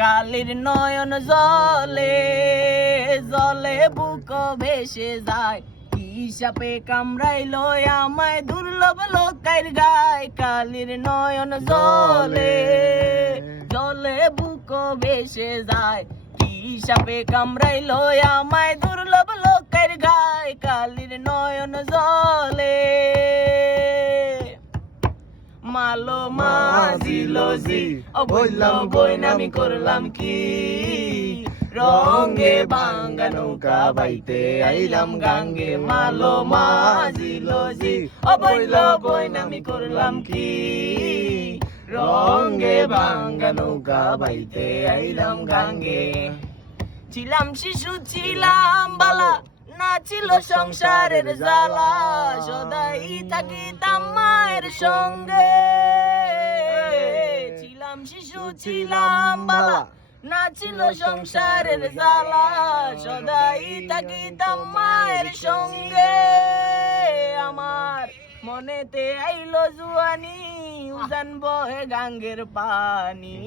কালির নয়ন জলে জলে বুক ভেসে যায়, কি সাপে কামড়াইলো আমায় দুর্লভ লোকের গায়। কালির নয়ন জলে জলে বুক ভেসে যায়, কি সাপে কামড়াইলো আমায় দুর্লভ লোকের গায়। কালির নয়ন জলে মালো মাজিলো জি বললাম বইন আমি করলাম কি, রঙে ভাঙ্গা নৌকা বাইতে আইলাম গাঙ্গে। মালো মাজিলো জি বলল বইন আমি করলাম কি, রঙে ভাঙ্গা নৌকা বাইতে আইলাম গাঙ্গে। ছিলাম শিশু ছিলাম বালা, না ছিল সংসারের জ্বালা, সদাই থাকিতাম মায়ের সঙ্গে। ছিলাম শিশু ছিলাম বালা, না ছিল সংসারের জ্বালা, সদাই থাকিতাম মায়ের সঙ্গে। আমার মনেতে আইলো জুয়ানি, উজান বহে গাঙ্গের পানি।